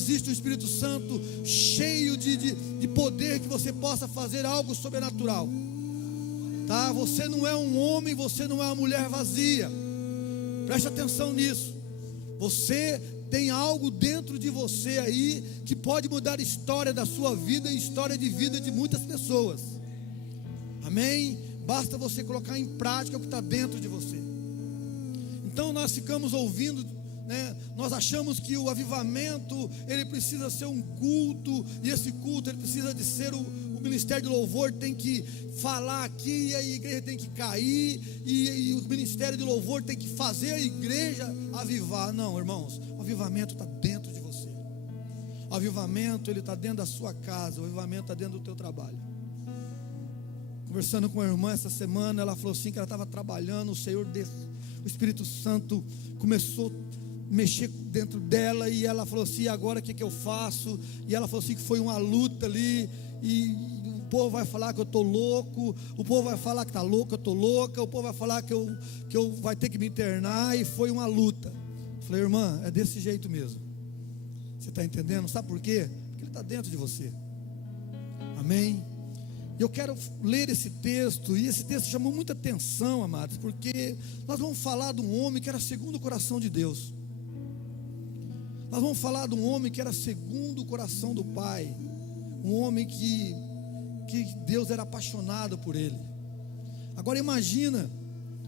Existe o Espírito Santo cheio de poder, que você possa fazer algo sobrenatural, tá? Você não é um homem, você não é uma mulher vazia. Preste atenção nisso. Você tem algo dentro de você aí que pode mudar a história da sua vida e história de vida de muitas pessoas. Amém? Basta você colocar em prática o que está dentro de você. Então nós ficamos ouvindo, né? Nós achamos que o avivamento, ele precisa ser um culto, e esse culto, ele precisa de ser o ministério de louvor tem que falar aqui, e a igreja tem que cair, e o ministério de louvor tem que fazer a igreja avivar. Não, irmãos, o avivamento está dentro de você. O avivamento, ele está dentro da sua casa. O avivamento está dentro do teu trabalho. Conversando com a irmã essa semana, ela falou assim, que ela estava trabalhando, o Espírito Santo começou a mexer dentro dela, e ela falou assim, agora o que eu faço? E ela falou assim, que foi uma luta ali, e o povo vai falar que eu estou louco, o povo vai falar que está louco, eu estou louca, o povo vai falar que eu vai ter que me internar, e foi uma luta. Eu falei, irmã, é desse jeito mesmo. Você está entendendo? Sabe por quê? Porque ele está dentro de você. Amém? Eu quero ler esse texto, e esse texto chamou muita atenção, amados, porque nós vamos falar de um homem que era segundo o coração de Deus. Nós vamos falar de um homem que era segundo o coração do Pai, um homem que Deus era apaixonado por ele. Agora imagina,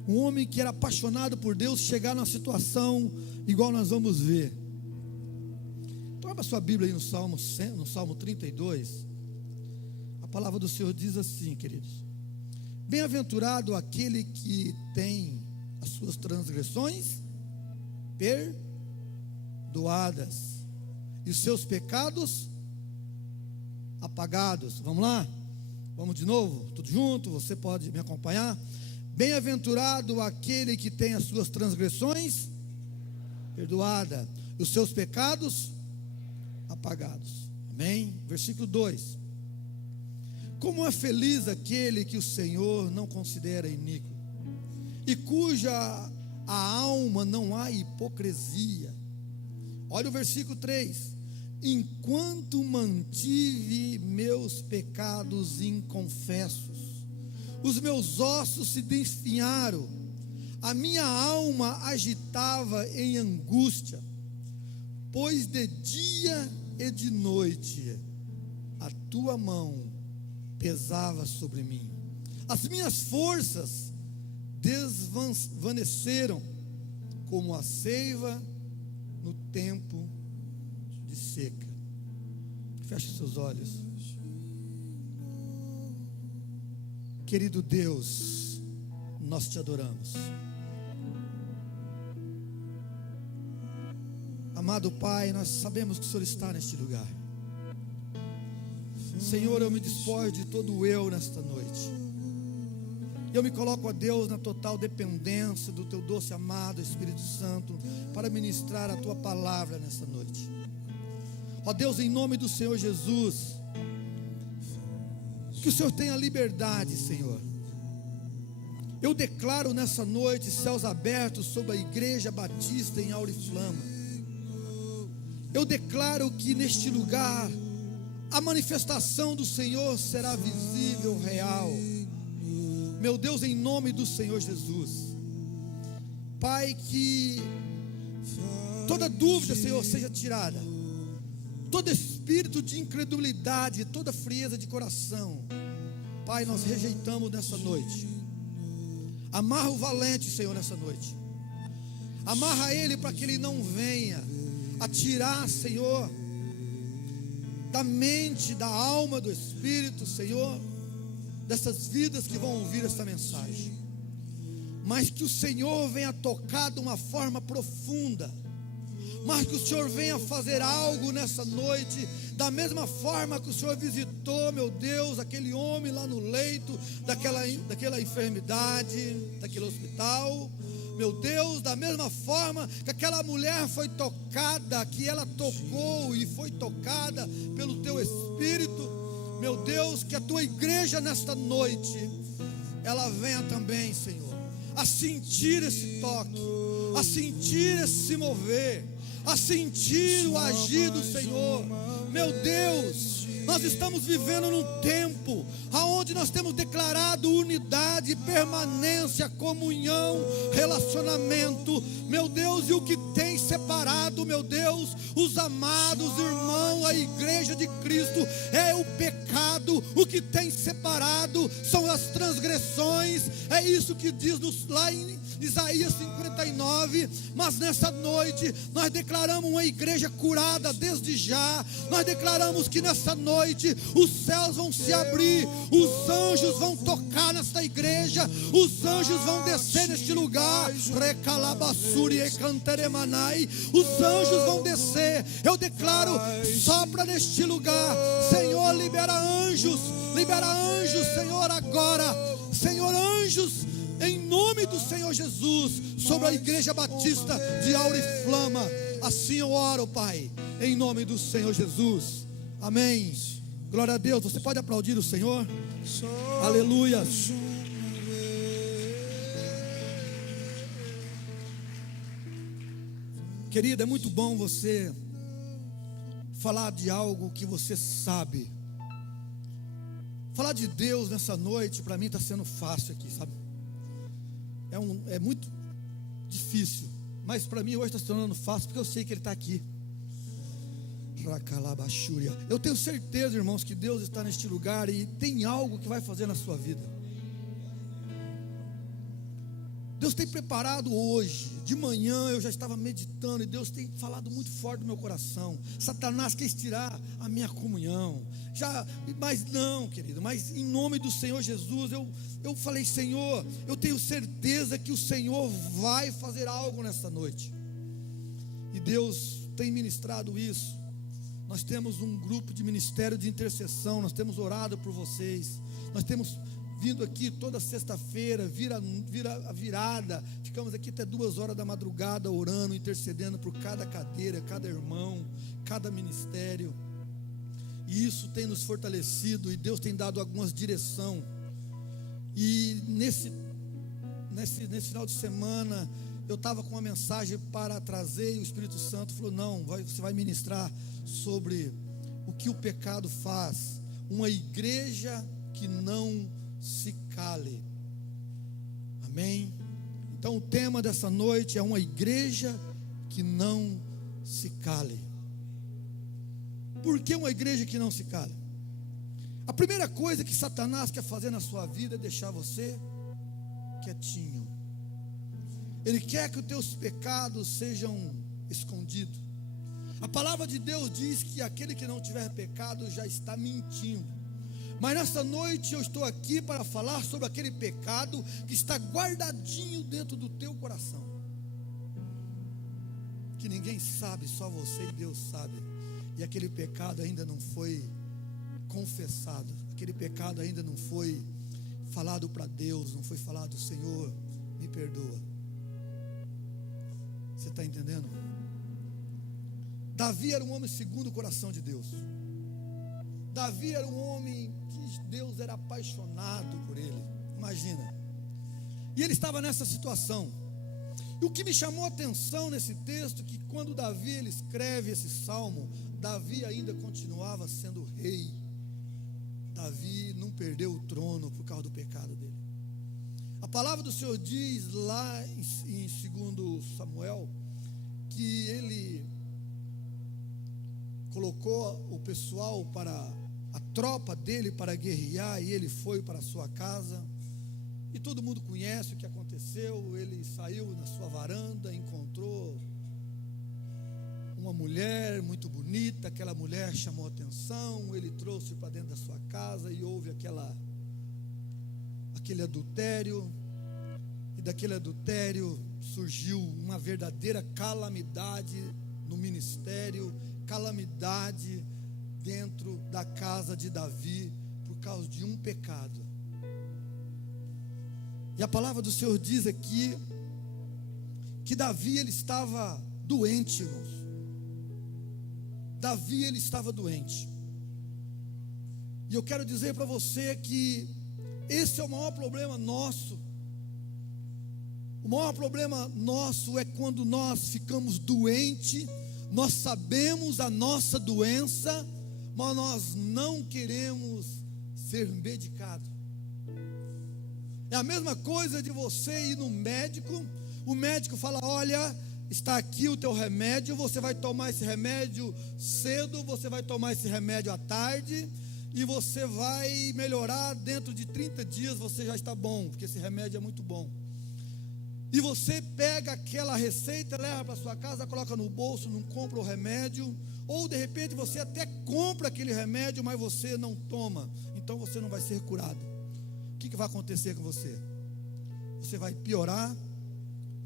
um homem que era apaixonado por Deus chegar numa situação igual nós vamos ver. Então abra sua Bíblia aí no Salmo 32. A palavra do Senhor diz assim, queridos: bem-aventurado aquele que tem as suas transgressões perdoadas e os seus pecados apagados. Vamos lá? Vamos de novo? Tudo junto? Você pode me acompanhar? Bem-aventurado aquele que tem as suas transgressões perdoadas e os seus pecados apagados. Amém? Versículo 2: como é feliz aquele que o Senhor não considera iníquo, e cuja a alma não há hipocrisia. Olha o versículo 3: enquanto mantive meus pecados inconfessos, os meus ossos se desfinharam, a minha alma agitava em angústia, pois de dia e de noite a tua mão pesava sobre mim, as minhas forças desvaneceram como a seiva no tempo de seca. Feche seus olhos. Querido Deus, nós te adoramos. Amado Pai, nós sabemos que o Senhor está neste lugar. Senhor, eu me despojo de todo o eu nesta noite. Eu me coloco, a Deus, na total dependência do teu doce amado Espírito Santo para ministrar a tua palavra nessa noite. Ó Deus, em nome do Senhor Jesus, que o Senhor tenha liberdade, Senhor. Eu declaro nessa noite céus abertos sobre a Igreja Batista em Auriflama. Eu declaro que neste lugar a manifestação do Senhor será visível, real. Meu Deus, em nome do Senhor Jesus, Pai, que toda dúvida, Senhor, seja tirada, todo espírito de incredulidade, toda frieza de coração, Pai, nós rejeitamos nessa noite. Amarra o valente, Senhor, nessa noite. Amarra ele para que ele não venha a tirar, Senhor, da mente, da alma, do espírito, Senhor, dessas vidas que vão ouvir essa mensagem, mas que o Senhor venha tocar de uma forma profunda, mas que o Senhor venha fazer algo nessa noite, da mesma forma que o Senhor visitou, meu Deus, aquele homem lá no leito, daquela enfermidade, daquele hospital. meu Deus, da mesma forma que aquela mulher foi tocada, que ela tocou e foi tocada pelo teu Espírito, meu Deus, que a tua igreja nesta noite, ela venha também, Senhor, a sentir esse toque, a sentir esse mover, a sentir o agir do Senhor. Meu Deus, nós estamos vivendo num tempo aonde nós temos declarado unidade, permanência, comunhão, relacionamento, meu Deus, e o que tem separado, meu Deus, os amados irmãos, a igreja de Cristo, é o pecado. O que tem separado são as transgressões, é isso que diz lá em Isaías 59, mas nessa noite, nós declaramos uma igreja curada desde já, nós declaramos que nessa noite, os céus vão se abrir, os anjos vão tocar nesta igreja, os anjos vão descer neste lugar, recalabassuri e canteremanai, os anjos vão descer, eu declaro, sopra neste lugar, Senhor, libera anjos, Senhor, agora, Senhor, anjos, em nome do Senhor Jesus, sobre a igreja batista de Aura e Flama, assim eu oro, Pai, em nome do Senhor Jesus, amém. Glória a Deus. Você pode aplaudir o Senhor? Aleluia. Querida, é muito bom você falar de algo que você sabe. Falar de Deus nessa noite, para mim está sendo fácil aqui, sabe? É muito difícil, mas para mim hoje está se tornando fácil, porque eu sei que Ele está aqui. Eu tenho certeza, irmãos, que Deus está neste lugar e tem algo que vai fazer na sua vida. Deus tem preparado hoje, de manhã eu já estava meditando e Deus tem falado muito forte no meu coração. Satanás quer tirar a minha comunhão, mas não, querido, mas em nome do Senhor Jesus, eu falei, Senhor, eu tenho certeza que o Senhor vai fazer algo nessa noite, e Deus tem ministrado isso. Nós temos um grupo de ministério de intercessão, nós temos orado por vocês, nós temos vindo aqui toda sexta-feira, vira a virada, ficamos aqui até 2 horas da madrugada orando, intercedendo por cada cadeira, cada irmão, cada ministério, e isso tem nos fortalecido, e Deus tem dado algumas direção, e nesse final de semana, eu estava com uma mensagem para trazer, e o Espírito Santo falou, não, você vai ministrar sobre o que o pecado faz, uma igreja que não se cale, amém? Então o tema dessa noite é uma igreja que não se cale. Por que uma igreja que não se cale? A primeira coisa que Satanás quer fazer na sua vida é deixar você quietinho. Ele quer que os teus pecados sejam escondidos. A palavra de Deus diz que aquele que não tiver pecado já está mentindo. Mas nessa noite eu estou aqui para falar sobre aquele pecado que está guardadinho dentro do teu coração, que ninguém sabe, só você e Deus sabe. E aquele pecado ainda não foi confessado, aquele pecado ainda não foi falado para Deus, não foi falado, Senhor, me perdoa. Você está entendendo? Davi era um homem segundo o coração de Deus. Davi era um homem que Deus era apaixonado por ele. Imagina. E ele estava nessa situação. E o que me chamou a atenção nesse texto, que quando Davi ele escreve esse salmo, Davi ainda continuava sendo rei. Davi não perdeu o trono por causa do pecado dele. A palavra do Senhor diz lá em 2 Samuel, que ele colocou o pessoal a tropa dele para guerrear, e ele foi para a sua casa, e todo mundo conhece o que aconteceu. Ele saiu na sua varanda, encontrou uma mulher muito bonita, aquela mulher chamou a atenção, ele trouxe para dentro da sua casa, e houve aquele adultério, e daquele adultério surgiu uma verdadeira calamidade no ministério, calamidade dentro da casa de Davi, por causa de um pecado. E a palavra do Senhor diz aqui, que Davi ele estava doente, irmãos. Davi ele estava doente. E eu quero dizer para você que esse é o maior problema nosso. O maior problema nosso é quando nós ficamos doentes, nós sabemos a nossa doença, mas nós não queremos ser medicados. É a mesma coisa de você ir no médico, o médico fala: olha, está aqui o teu remédio, você vai tomar esse remédio cedo, você vai tomar esse remédio à tarde, e você vai melhorar, dentro de 30 dias você já está bom, porque esse remédio é muito bom. E você pega aquela receita, leva para sua casa, coloca no bolso, não compra o remédio, ou de repente você até compra aquele remédio, mas você não toma, então você não vai ser curado. O que vai acontecer com você? Você vai piorar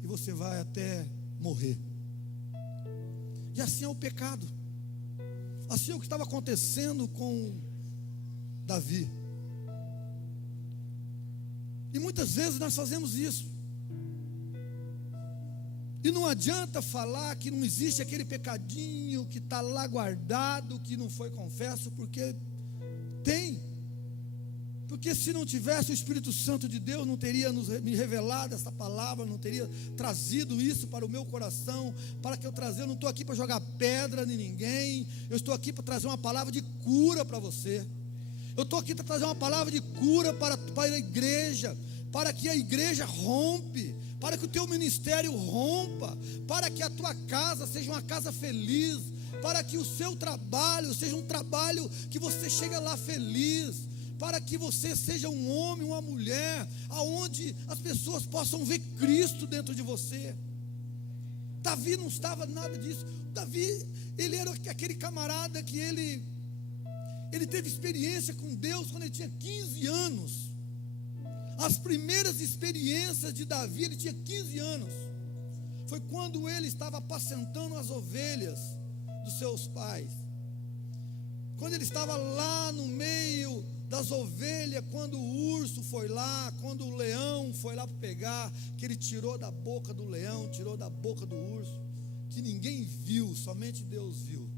e você vai até morrer. E assim é o pecado. Assim é o que estava acontecendo com Davi. E muitas vezes nós fazemos isso. E não adianta falar que não existe aquele pecadinho que está lá guardado, que não foi confesso, porque tem. Porque se não tivesse o Espírito Santo de Deus, não teria me revelado essa palavra, não teria trazido isso para o meu coração, para que eu trazer. Eu não estou aqui para jogar pedra em ninguém, eu estou aqui para trazer uma palavra de cura para você. Eu estou aqui para trazer uma palavra de cura para a igreja, para que a igreja rompe, para que o teu ministério rompa, para que a tua casa seja uma casa feliz, para que o seu trabalho seja um trabalho que você chega lá feliz, para que você seja um homem, uma mulher, aonde as pessoas possam ver Cristo dentro de você. Davi não estava nada disso. Davi, ele era aquele camarada que ele teve experiência com Deus quando ele tinha 15 anos. As primeiras experiências de Davi, ele tinha 15 anos. Foi quando ele estava apacentando as ovelhas dos seus pais. Quando ele estava lá no meio das ovelhas, quando o urso foi lá, quando o leão foi lá para pegar, que ele tirou da boca do leão, tirou da boca do urso, que ninguém viu, somente Deus viu.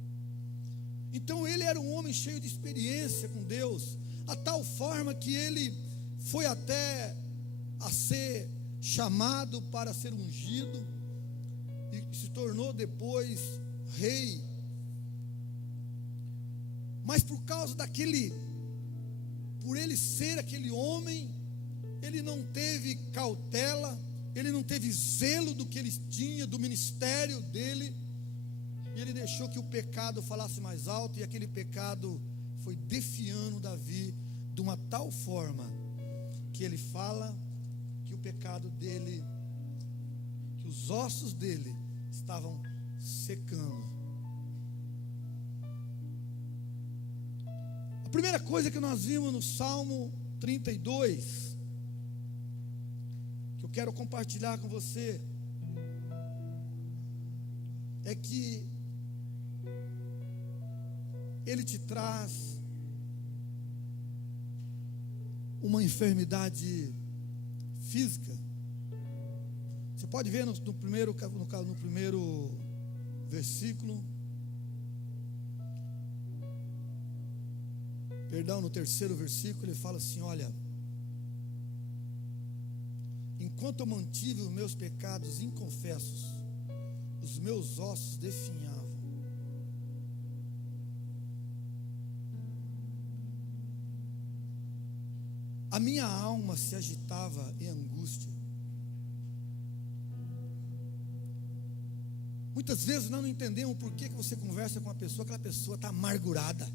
Então ele era um homem cheio de experiência com Deus, a tal forma que ele foi até a ser chamado para ser ungido, e se tornou depois rei. Mas por causa por ele ser aquele homem, ele não teve cautela, ele não teve zelo do que ele tinha, do ministério dele, e ele deixou que o pecado falasse mais alto, e aquele pecado foi defiando Davi de uma tal forma, que ele fala que o pecado dele, que os ossos dele estavam secando. A primeira coisa que nós vimos no Salmo 32, que eu quero compartilhar com você, é que ele te traz uma enfermidade física. Você pode ver no primeiro versículo, no terceiro versículo, ele fala assim: olha, enquanto eu mantive os meus pecados inconfessos, os meus ossos definhavam. A minha alma se agitava em angústia. Muitas vezes nós não entendemos por que você conversa com uma pessoa, aquela pessoa está amargurada,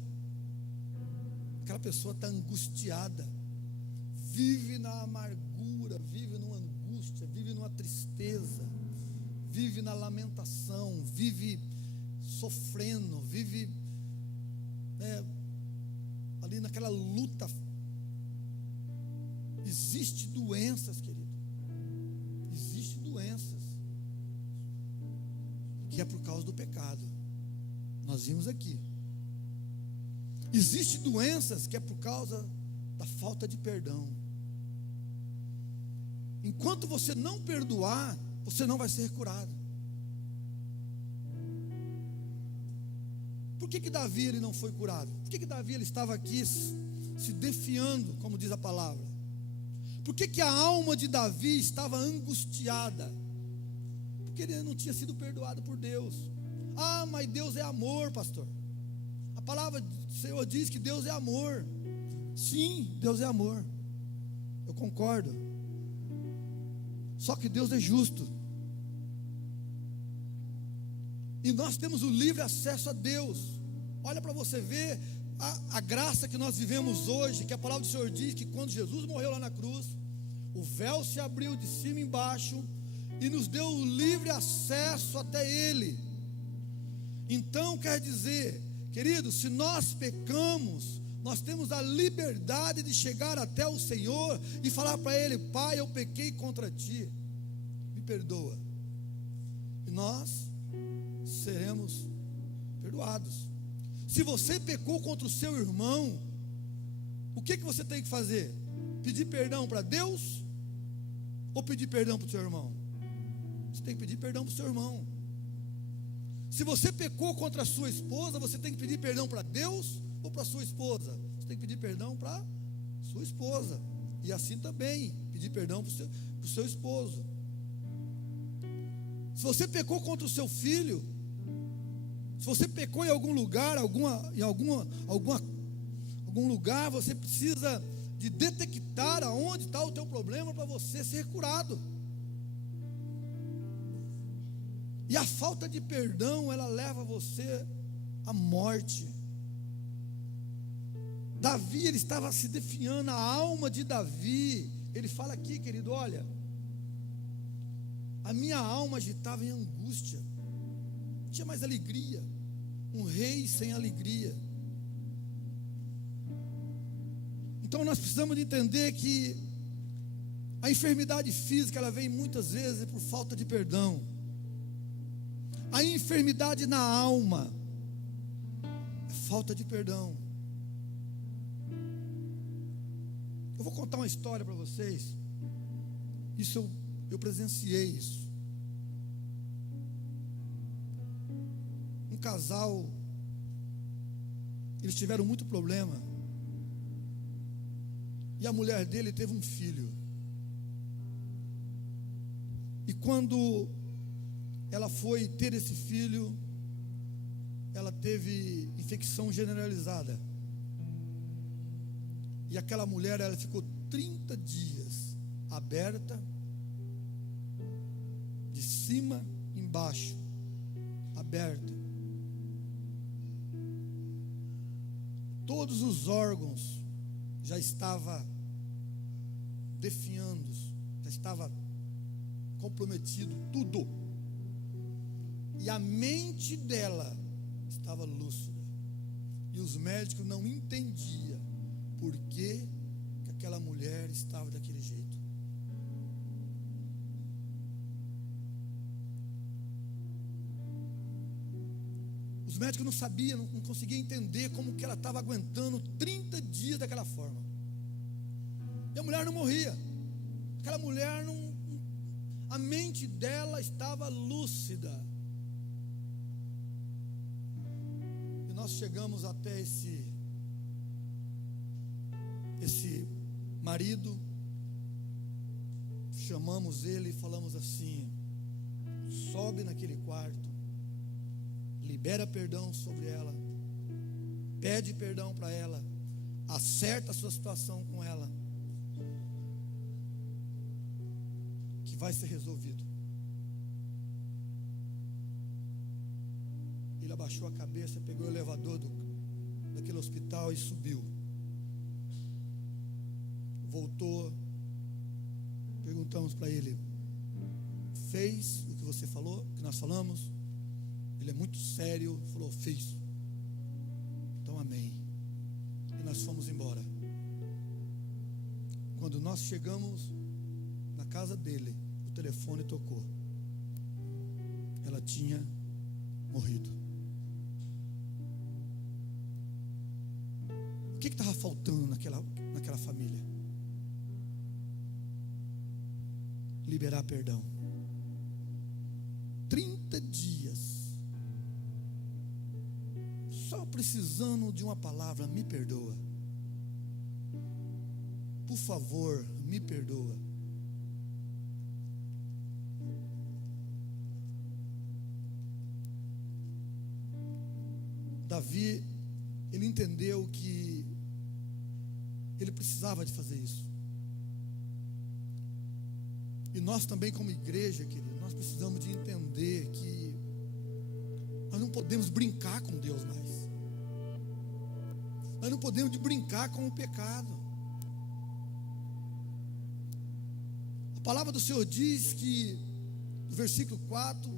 aquela pessoa está angustiada, vive na amargura, vive numa angústia, vive numa tristeza, vive na lamentação, vive sofrendo, vive ali naquela luta. Existem doenças, querido, existem doenças que é por causa do pecado. Nós vimos aqui. Existem doenças que é por causa da falta de perdão. Enquanto você não perdoar, você não vai ser curado. Por que Davi ele não foi curado? Por que Davi ele estava aqui se defiando, como diz a palavra? Por que a alma de Davi estava angustiada? Porque ele não tinha sido perdoado por Deus. Ah, mas Deus é amor, pastor. A palavra do Senhor diz que Deus é amor. Sim, Deus é amor. Eu concordo. Só que Deus é justo. E nós temos o livre acesso a Deus. Olha para você ver a graça que nós vivemos hoje, que a palavra do Senhor diz que quando Jesus morreu lá na cruz, o véu se abriu de cima e embaixo e nos deu o livre acesso até Ele. Então quer dizer, queridos, se nós pecamos, nós temos a liberdade de chegar até o Senhor e falar para Ele: Pai, eu pequei contra Ti, me perdoa. E nós seremos perdoados. Se você pecou contra o seu irmão, o que você tem que fazer? Pedir perdão para Deus ou pedir perdão para o seu irmão? Você tem que pedir perdão para o seu irmão. Se você pecou contra a sua esposa, você tem que pedir perdão para Deus ou para a sua esposa? Você tem que pedir perdão para a sua esposa. E assim também, pedir perdão para o seu esposo. Se você pecou contra o seu filho, se você pecou em algum lugar, algum lugar, você precisa de detectar aonde está o teu problema para você ser curado. E a falta de perdão, ela leva você à morte. Davi, ele estava se defiando, a alma de Davi. Ele fala aqui, querido, olha, a minha alma agitava em angústia, não tinha mais alegria. Um rei sem alegria. Então nós precisamos de entender que a enfermidade física, ela vem muitas vezes por falta de perdão. A enfermidade na alma é falta de perdão. Eu vou contar uma história para vocês. Isso eu presenciei isso. Um casal, eles tiveram muito problema, e a mulher dele teve um filho. E quando ela foi ter esse filho, ela teve infecção generalizada. E aquela mulher, ela ficou 30 dias aberta, de cima embaixo, aberta. Todos os órgãos já estavam definhando, já estava comprometido, tudo. E a mente dela estava lúcida. E os médicos não entendiam por que aquela mulher estava daquele jeito. Os médicos não sabiam, não conseguiam entender como que ela estava aguentando 30 dias daquela forma. E a mulher não morria. Aquela mulher não, a mente dela estava lúcida. E nós chegamos até esse marido, chamamos ele e falamos assim: sobe naquele quarto, libera perdão sobre ela, pede perdão para ela, acerta a sua situação com ela, que vai ser resolvido. Ele abaixou a cabeça, pegou o elevador daquele hospital e subiu. Voltou, perguntamos para ele: fez o que você falou, o que nós falamos? Ele é muito sério, falou: fiz. Então amém. E nós fomos embora. Quando nós chegamos na casa dele, o telefone tocou. Ela tinha morrido. O que estava faltando naquela família? Liberar perdão. 30 dias, só precisando de uma palavra: me perdoa, por favor, me perdoa. Davi, ele entendeu que ele precisava de fazer isso. E nós também, como igreja, querido, nós precisamos de entender que nós não podemos brincar com Deus mais. Nós não podemos de brincar com o pecado. A palavra do Senhor diz que, no versículo 4,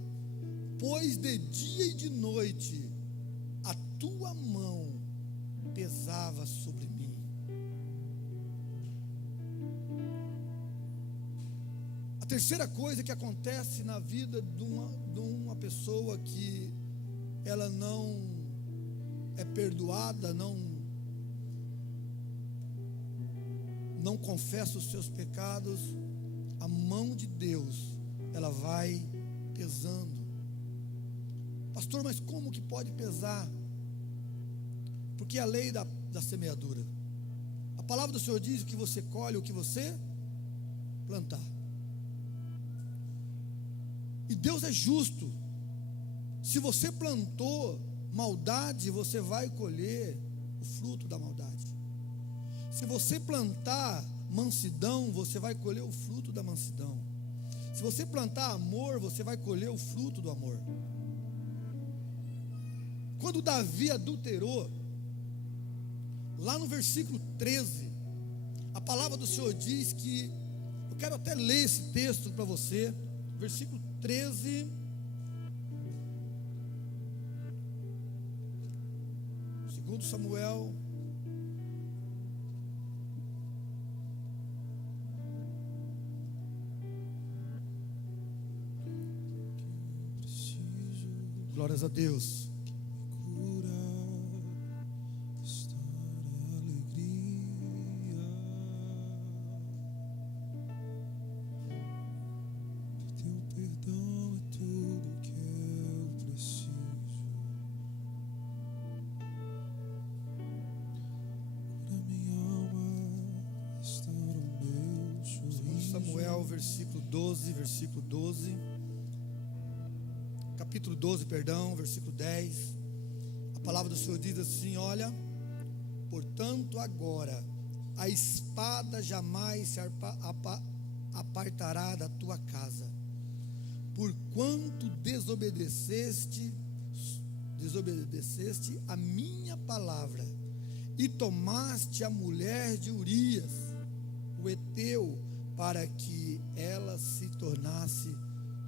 pois de dia e de noite a tua mão pesava sobre mim. A terceira coisa que acontece na vida de uma pessoa que ela não é perdoada, não confessa os seus pecados, a mão de Deus, ela vai pesando. Pastor, mas como que pode pesar? Porque é a lei da semeadura. A palavra do Senhor diz que você colhe o que você plantar. E Deus é justo. Se você plantou maldade, você vai colher o fruto da maldade. Se você plantar mansidão, você vai colher o fruto da mansidão. Se você plantar amor, você vai colher o fruto do amor. Quando Davi adulterou, lá no versículo 13, a palavra do Senhor diz que, eu quero até ler esse texto para você, versículo 13, segundo Samuel, glórias a Deus. Versículo 12, capítulo 12, perdão, versículo 10, a palavra do Senhor diz assim: olha, portanto agora a espada jamais se apartará da tua casa, porquanto desobedeceste a minha palavra, e tomaste a mulher de Urias, o heteu, para que ela se tornasse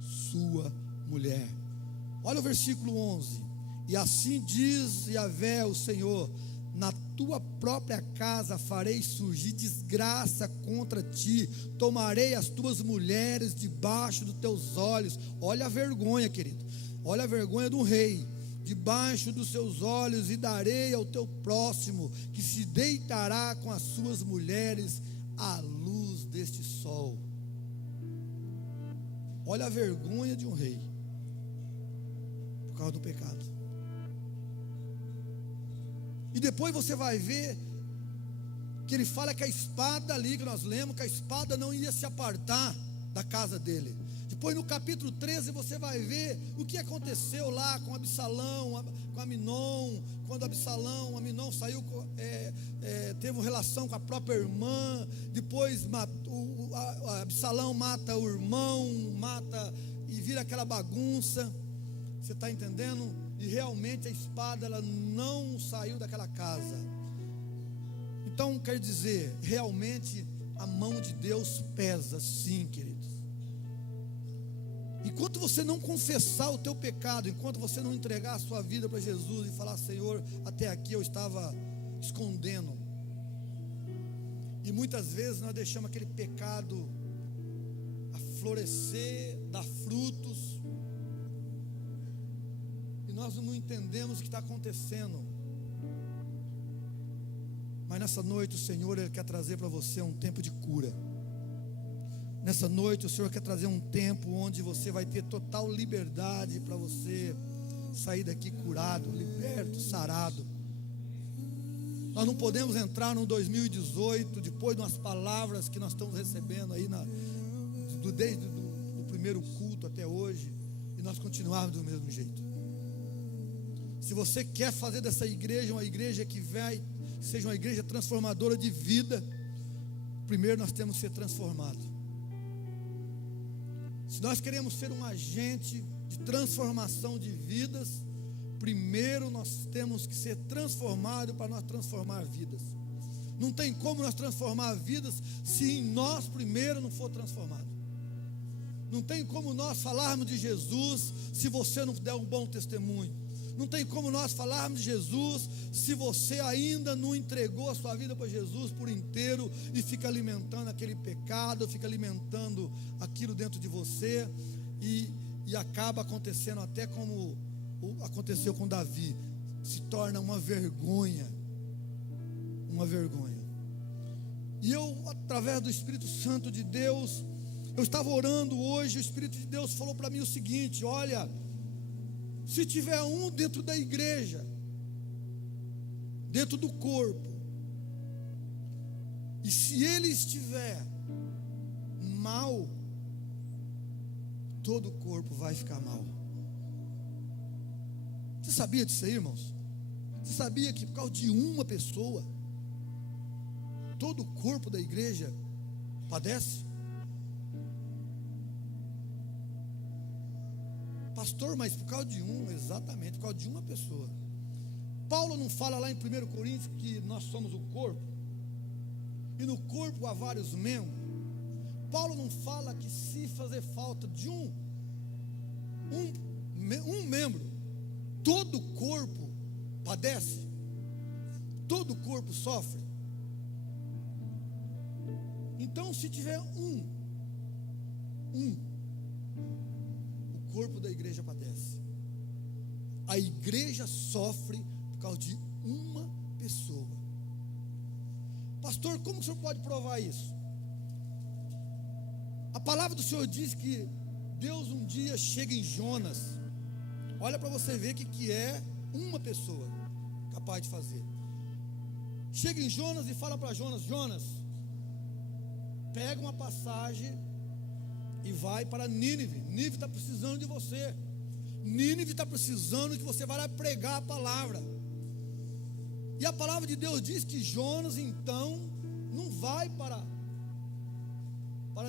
sua mulher. Olha o versículo 11: e assim diz Yahvé, o Senhor: na tua própria casa farei surgir desgraça contra ti, tomarei as tuas mulheres debaixo dos teus olhos. Olha a vergonha, querido, olha a vergonha do rei, debaixo dos seus olhos, e darei ao teu próximo, que se deitará com as suas mulheres à luz deste sol. Olha a vergonha de um rei, por causa do pecado. E depois você vai ver que ele fala que a espada ali, que nós lemos, que a espada não ia se apartar da casa dele. Depois no capítulo 13 você vai ver o que aconteceu lá com Absalão, com Aminon. Quando Aminon saiu, teve uma relação com a própria irmã. Depois Absalão mata o irmão, e vira aquela bagunça. Você está entendendo? E realmente a espada, ela não saiu daquela casa. Então quer dizer, realmente a mão de Deus pesa, sim, queridos. Enquanto você não confessar o teu pecado, enquanto você não entregar a sua vida para Jesus e falar: Senhor, até aqui eu estava escondendo. E muitas vezes nós deixamos aquele pecado florescer, dar frutos, e nós não entendemos o que está acontecendo. Mas nessa noite o Senhor, Ele quer trazer para você um tempo de cura, Nessa noite o Senhor quer trazer um tempo onde você vai ter total liberdade para você sair daqui curado, liberto, sarado. Nós não podemos entrar no 2018 depois de umas palavras que nós estamos recebendo aí desde o primeiro culto até hoje, e nós continuarmos do mesmo jeito. Se você quer fazer dessa igreja uma igreja que seja uma igreja transformadora de vida, primeiro nós temos que ser transformados. Se nós queremos ser um agente de transformação de vidas, primeiro nós temos que ser transformados para nós transformar vidas. Não tem como nós transformar vidas se em nós primeiro não for transformado. Não tem como nós falarmos de Jesus se você não der um bom testemunho. Não tem como nós falarmos de Jesus se você ainda não entregou a sua vida para Jesus por inteiro e fica alimentando aquele pecado, fica alimentando aquilo dentro de você e acaba acontecendo até como aconteceu com Davi, se torna uma vergonha. Uma vergonha. E eu, através do Espírito Santo de Deus, eu estava orando hoje, o Espírito de Deus falou para mim o seguinte: olha, se tiver um dentro da igreja, dentro do corpo, e se ele estiver mal, todo o corpo vai ficar mal. Você sabia disso aí, irmãos? Você sabia que por causa de uma pessoa, todo o corpo da igreja padece? Pastor, mas por causa de exatamente, por causa de uma pessoa. Paulo não fala lá em 1 Coríntios que nós somos o corpo, e no corpo há vários membros. Paulo não fala que se fazer falta de um membro, todo o corpo padece, todo o corpo sofre. Então, se tiver o corpo da igreja padece. A igreja sofre por causa de uma pessoa. Pastor, como o senhor pode provar isso? A palavra do Senhor diz que Deus um dia chega em Jonas. Olha para você ver o que é uma pessoa capaz de fazer. Chega em Jonas e fala para Jonas: Jonas, pega uma passagem e vai para Nínive. Nínive está precisando de você. Nínive está precisando que você vá lá pregar a palavra. E a palavra de Deus diz que Jonas então não vai para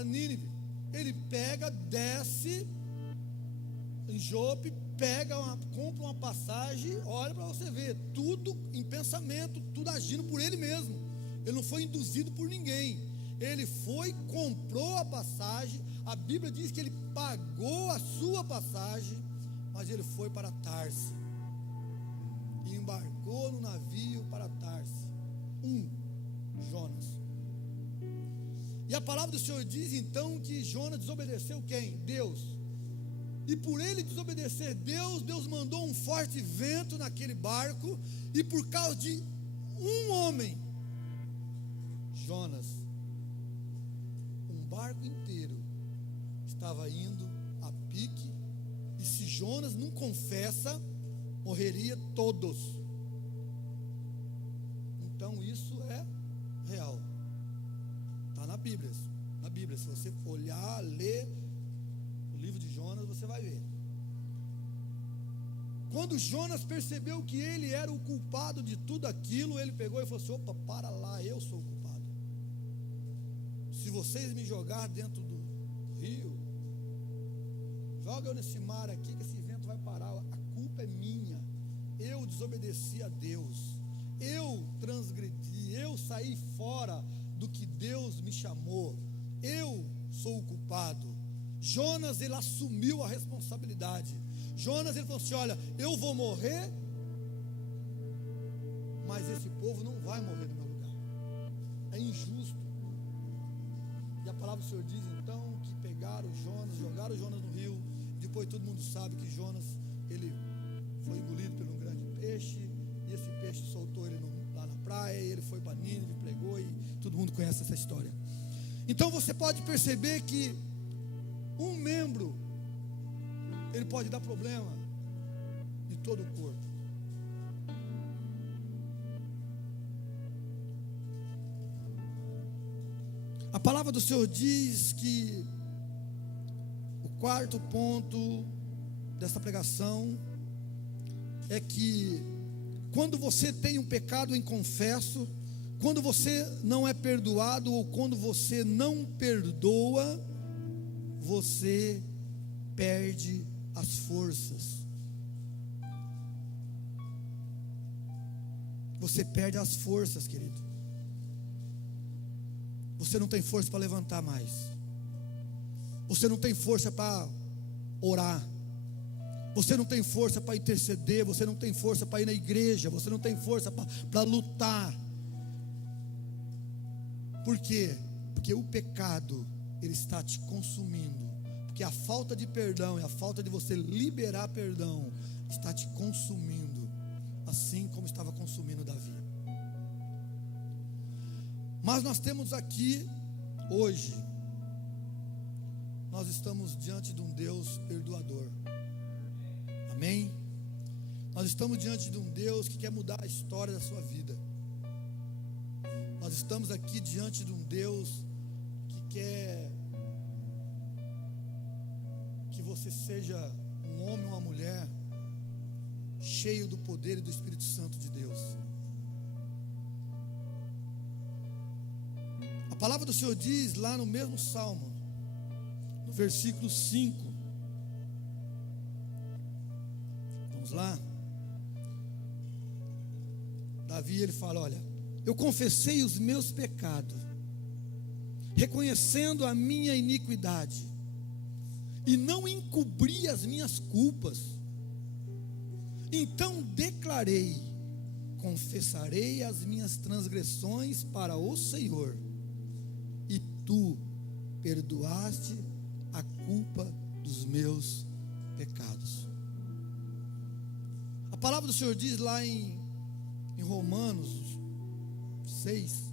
Nínive. Ele pega, desce em Jope, compra uma passagem. Olha para você ver, tudo em pensamento, tudo agindo por ele mesmo. Ele não foi induzido por ninguém. Ele foi, comprou a passagem. A Bíblia diz que ele pagou a sua passagem, mas ele foi para Tarse e embarcou no navio para Tarse. Jonas. E a palavra do Senhor diz então que Jonas desobedeceu quem? Deus. E por ele desobedecer Deus, Deus mandou um forte vento naquele barco, e por causa de um homem, Jonas, um barco inteiro estava indo a pique, e se Jonas não confessa, morreria todos. Então isso é real. Está na Bíblia. Se você olhar, ler o livro de Jonas, você vai ver. Quando Jonas percebeu que ele era o culpado de tudo aquilo, ele pegou e falou assim: opa, para lá, eu sou o culpado. Se vocês me jogar dentro do rio, joga eu nesse mar aqui, que esse vento vai parar. A culpa é minha. Eu desobedeci a Deus, eu transgredi, eu saí fora do que Deus me chamou. Eu sou o culpado. Jonas, ele assumiu a responsabilidade. Jonas, ele falou assim: olha, eu vou morrer, mas esse povo não vai morrer no meu lugar. É injusto. E a palavra do Senhor diz então que pegaram Jonas, jogaram Jonas no rio. Depois todo mundo sabe que Jonas, ele foi engolido por um grande peixe, e esse peixe soltou ele lá na praia, e ele foi para Nínive, pregou, e todo mundo conhece essa história. Então você pode perceber que um membro, ele pode dar problema de todo o corpo. A palavra do Senhor diz que o quarto ponto dessa pregação é que quando você tem um pecado inconfesso, quando você não é perdoado ou quando você não perdoa, você perde as forças. Você perde as forças, querido. Você não tem força para levantar mais. Você não tem força para orar. Você não tem força para interceder. Você não tem força para ir na igreja. Você não tem força para lutar. Por quê? Porque o pecado, ele está te consumindo. Porque a falta de perdão e a falta de você liberar perdão está te consumindo, assim como estava consumindo Davi. Mas nós temos aqui, hoje, nós estamos diante de um Deus perdoador. Amém? Nós estamos diante de um Deus que quer mudar a história da sua vida. Nós estamos aqui diante de um Deus que quer que você seja um homem ou uma mulher cheio do poder e do Espírito Santo de Deus. A palavra do Senhor diz lá no mesmo Salmo, no versículo 5. Vamos lá. Davi, ele fala: olha, eu confessei os meus pecados, reconhecendo a minha iniquidade, e não encobri as minhas culpas. Então declarei: confessarei as minhas transgressões para o Senhor, e tu perdoaste a culpa dos meus pecados. A palavra do Senhor diz lá em Romanos 6,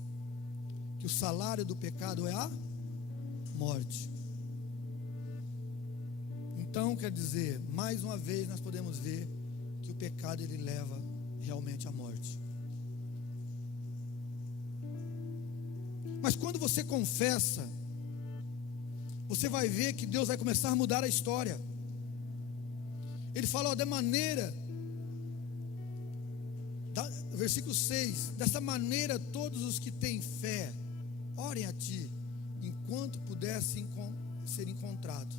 que o salário do pecado é a morte. Então, quer dizer, mais uma vez nós podemos ver que o pecado, ele leva realmente à morte. Mas quando você confessa, você vai ver que Deus vai começar a mudar a história. Ele fala, ó, de maneira, versículo 6, dessa maneira todos os que têm fé, orem a ti, enquanto pudessem ser encontrados.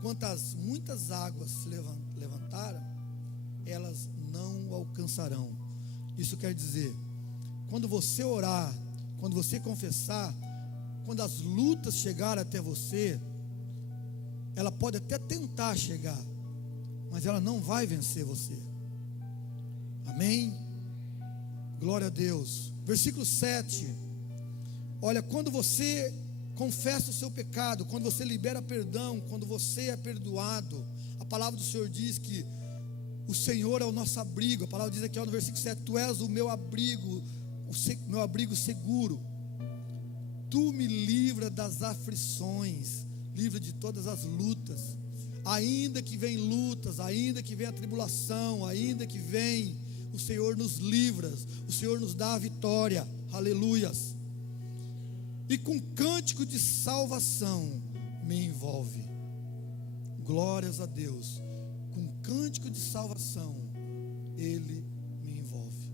Quantas muitas águas se levantaram, elas não o alcançarão. Isso quer dizer, quando você orar, quando você confessar, quando as lutas chegarem até você, ela pode até tentar chegar, mas ela não vai vencer você. Amém? Glória a Deus. Versículo 7. Olha, quando você confessa o seu pecado, quando você libera perdão, quando você é perdoado, a palavra do Senhor diz que o Senhor é o nosso abrigo. A palavra diz aqui no versículo 7: tu és o meu abrigo, meu abrigo seguro. Tu me livra das aflições, livra de todas as lutas. Ainda que vem lutas, ainda que vem a tribulação, ainda que vem, o Senhor nos livra, o Senhor nos dá a vitória. Aleluias. E com cântico de salvação me envolve. Glórias a Deus. Com cântico de salvação Ele me envolve.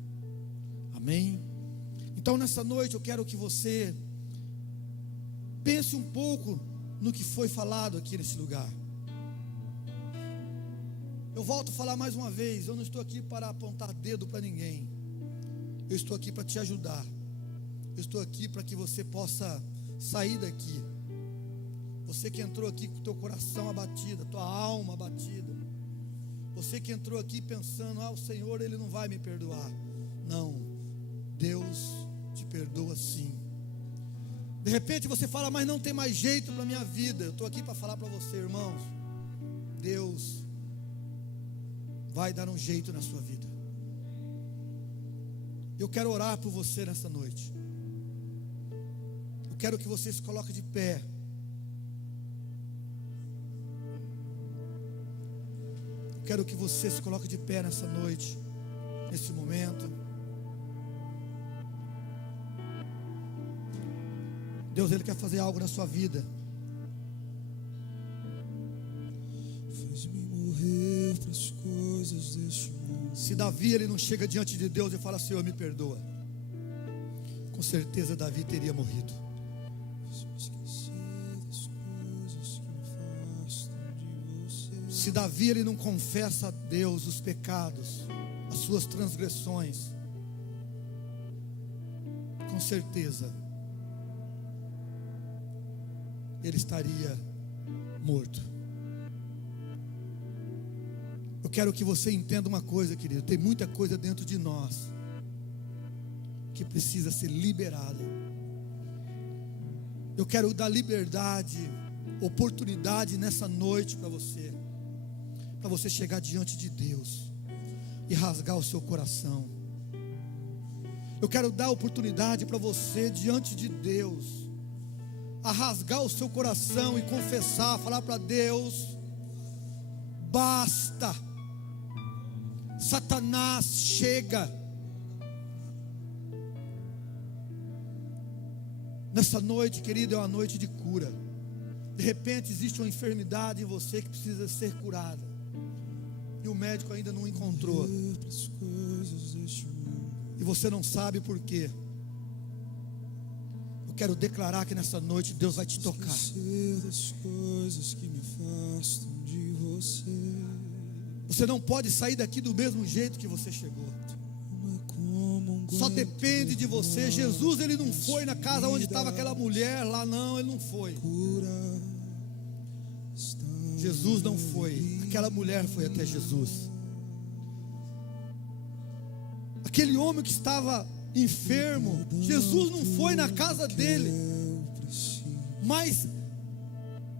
Amém? Então nessa noite eu quero que você pense um pouco no que foi falado aqui nesse lugar. Eu volto a falar mais uma vez, eu não estou aqui para apontar dedo para ninguém. Eu estou aqui para te ajudar. Eu estou aqui para que você possa sair daqui. Você que entrou aqui com o teu coração abatido, a tua alma abatida. Você que entrou aqui pensando, o Senhor, Ele não vai me perdoar. Não, Deus te perdoa sim. De repente você fala, mas não tem mais jeito para a minha vida. Eu estou aqui para falar para você, irmãos, Deus vai dar um jeito na sua vida. Eu quero orar por você nessa noite. Eu Eu quero que você se coloque de pé. Eu quero que você se coloque de pé nessa noite, nesse momento. Deus, Ele quer fazer algo na sua vida. Faz-me morrer para as coisas deste mundo. Se Davi ele não chega diante de Deus e fala: Senhor, me perdoa, com certeza Davi teria morrido. Faz-me esquecer das coisas que me afastam de você. Se Davi ele não confessa a Deus os pecados, as suas transgressões, com certeza ele estaria morto. Eu quero que você entenda uma coisa, querido. Tem muita coisa dentro de nós que precisa ser liberada. Eu quero dar liberdade, oportunidade nessa noite para você chegar diante de Deus e rasgar o seu coração. Eu quero dar oportunidade para você diante de Deus, a rasgar o seu coração e confessar, falar para Deus: basta, Satanás, chega. Nessa noite, querido, é uma noite de cura. De repente existe uma enfermidade em você que precisa ser curada, e o médico ainda não encontrou, e você não sabe por quê. Eu quero declarar que nessa noite Deus vai te tocar. Das coisas que me afastam de você. Você não pode sair daqui do mesmo jeito que você chegou. Só depende de você. Jesus, ele não foi na casa onde estava aquela mulher lá, não, ele não foi. Jesus não foi. Aquela mulher foi até Jesus. Aquele homem que estava enfermo, Jesus não foi na casa dele, mas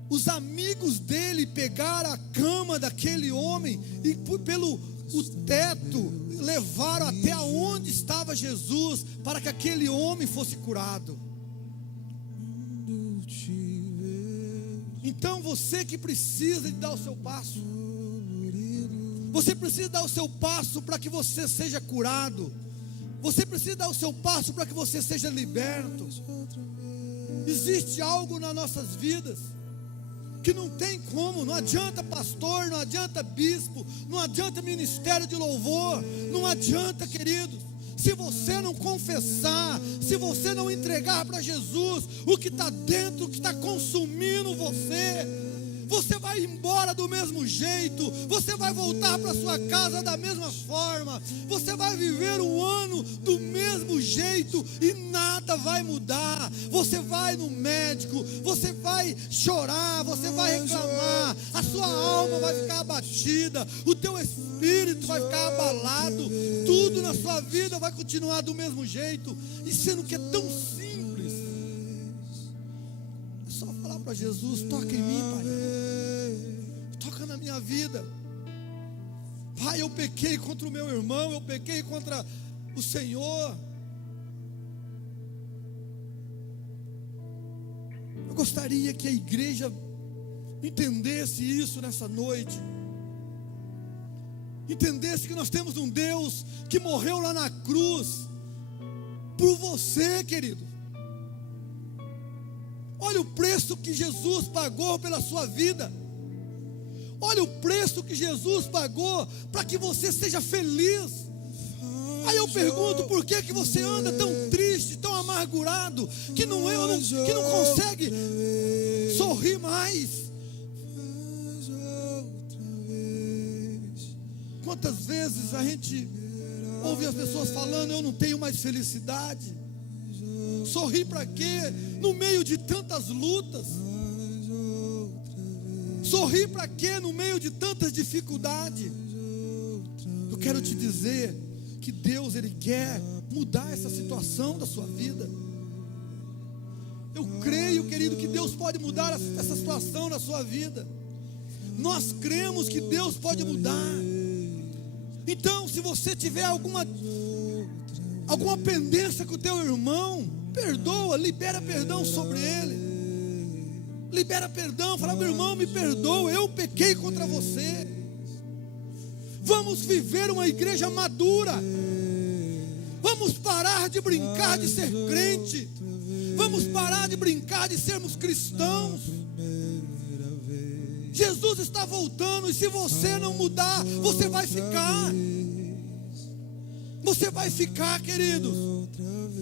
os amigos dele pegaram a cama daquele homem e pelo o teto levaram até onde estava Jesus, para que aquele homem fosse curado. Então você que precisa de dar o seu passo, você precisa dar o seu passo para que você seja curado. Você precisa dar o seu passo para que você seja liberto. Existe algo nas nossas vidas que não tem como. Não adianta pastor, não adianta bispo, não adianta ministério de louvor, não adianta, queridos. Se você não confessar, se você não entregar para Jesus o que está dentro, o que está consumindo você vai embora do mesmo jeito, você vai voltar para sua casa da mesma forma, você vai viver um ano do mesmo jeito e nada vai mudar. Você vai no médico, você vai chorar, você vai reclamar, a sua alma vai ficar abatida, o teu espírito vai ficar abalado, tudo na sua vida vai continuar do mesmo jeito, e sendo que é tão simples. É só falar para Jesus: toca em mim, Pai, toca na minha vida. Pai, eu pequei contra o meu irmão, eu pequei contra o Senhor. Eu gostaria que a igreja entendesse isso nessa noite, entendesse que nós temos um Deus que morreu lá na cruz por você, querido. Olha o preço que Jesus pagou pela sua vida. Olha o preço que Jesus pagou para que você seja feliz. Aí eu pergunto: por que você anda tão triste, tão amargurado, que não consegue sorrir mais? Quantas vezes a gente ouve as pessoas falando: eu não tenho mais felicidade. Sorrir para quê? No meio de tantas lutas. Sorrir para quê? No meio de tantas dificuldades. Eu quero te dizer que Deus, Ele quer mudar essa situação da sua vida. Eu creio, querido, que Deus pode mudar essa situação na sua vida. Nós cremos que Deus pode mudar. Então, se você tiver alguma pendência com o teu irmão, perdoa, libera perdão sobre ele. Libera perdão, fala: meu irmão, me perdoa, eu pequei contra você. Vamos viver uma igreja madura. Vamos parar de brincar de ser crente. Vamos parar de brincar de sermos cristãos. Jesus está voltando, e se você não mudar, você vai ficar. Você vai ficar, queridos.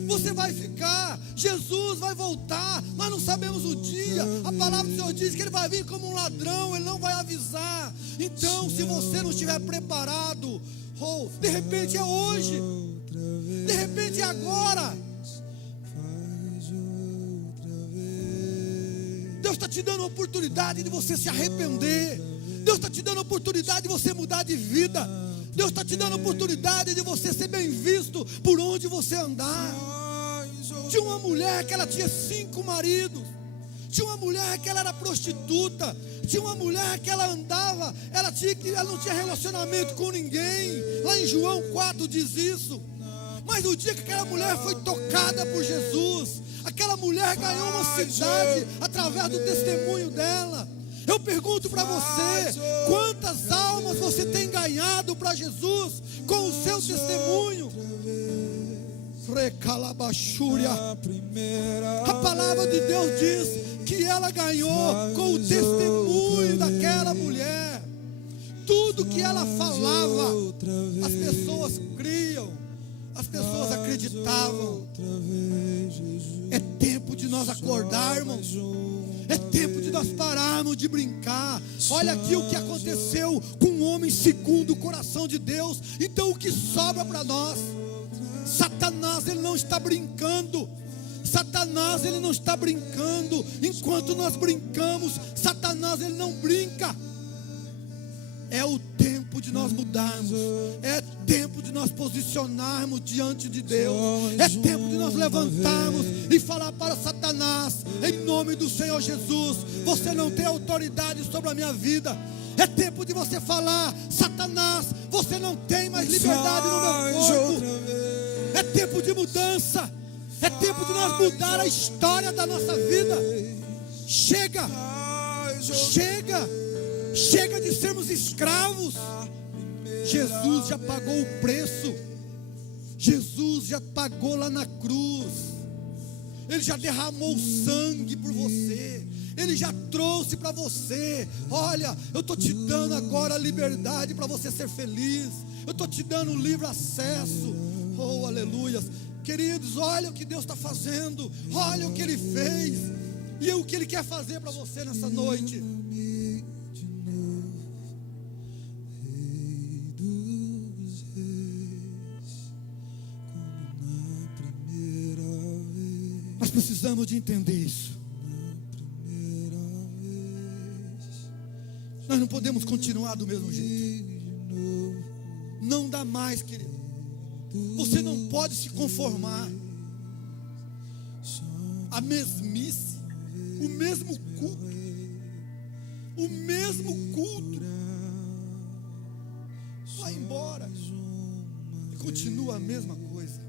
Você vai ficar. Jesus vai voltar. Nós não sabemos o dia. A palavra do Senhor diz que Ele vai vir como um ladrão. Ele não vai avisar. Então, se você não estiver preparado, de repente é hoje, de repente é agora. Deus está te dando a oportunidade de você se arrepender. Deus está te dando a oportunidade de você mudar de vida. Deus está te dando a oportunidade de você ser bem visto por onde você andar. Tinha uma mulher que ela tinha 5 maridos. Tinha uma mulher que ela era prostituta. Tinha uma mulher que ela andava, ela não tinha relacionamento com ninguém. Lá em João 4 diz isso. Mas o dia que aquela mulher foi tocada por Jesus, aquela mulher ganhou uma cidade através do testemunho dela. Eu pergunto para você: quantas almas você tem ganhado para Jesus com o seu testemunho? Recalabachúria. A palavra de Deus diz que ela ganhou com o testemunho daquela mulher. Tudo que ela falava, as pessoas criam, as pessoas acreditavam. É tempo de nós acordarmos. É tempo de nós pararmos de brincar. Olha aqui o que aconteceu com um homem segundo o coração de Deus. Então o que sobra para nós? Satanás, ele não está brincando. Satanás, ele não está brincando. Enquanto nós brincamos, Satanás, ele não brinca. É o tempo de nós mudarmos. É tempo de nós posicionarmos diante de Deus. É tempo de nós levantarmos e falar para Satanás: em nome do Senhor Jesus, você não tem autoridade sobre a minha vida. É tempo de você falar: Satanás, você não tem mais liberdade no meu corpo. É tempo de mudança. É tempo de nós mudar a história da nossa vida. Chega. Chega. Chega de sermos escravos. Jesus já pagou o preço. Jesus já pagou lá na cruz. Ele já derramou sangue por você. Ele já trouxe para você: olha, eu estou te dando agora a liberdade para você ser feliz. Eu estou te dando o livre acesso. Oh, aleluias. Queridos, olha o que Deus está fazendo. Olha o que Ele fez. E o que Ele quer fazer para você nessa noite. Nós precisamos de entender isso. Nós não podemos continuar do mesmo jeito. Não dá mais, querido. Você não pode se conformar. A mesmice, o mesmo culto, o mesmo culto. Vai embora e continua a mesma coisa.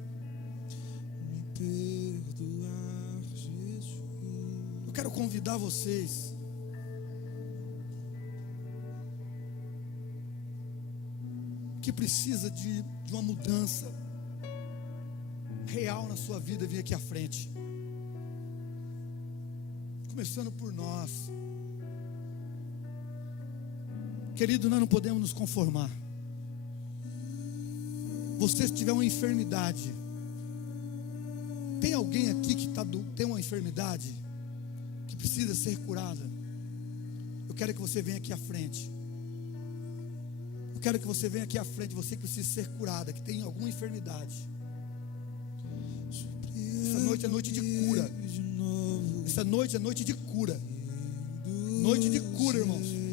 Eu quero convidar vocês que precisa de uma mudança real na sua vida, vir aqui à frente. Começando por nós. Querido, nós não podemos nos conformar. Você, se tiver uma enfermidade, tem alguém aqui que tem uma enfermidade que precisa ser curada? Eu quero que você venha aqui à frente. Eu quero que você venha aqui à frente, você que precisa ser curada, que tem alguma enfermidade. Essa noite é noite de cura. Essa noite é noite de cura. Noite de cura, irmãos.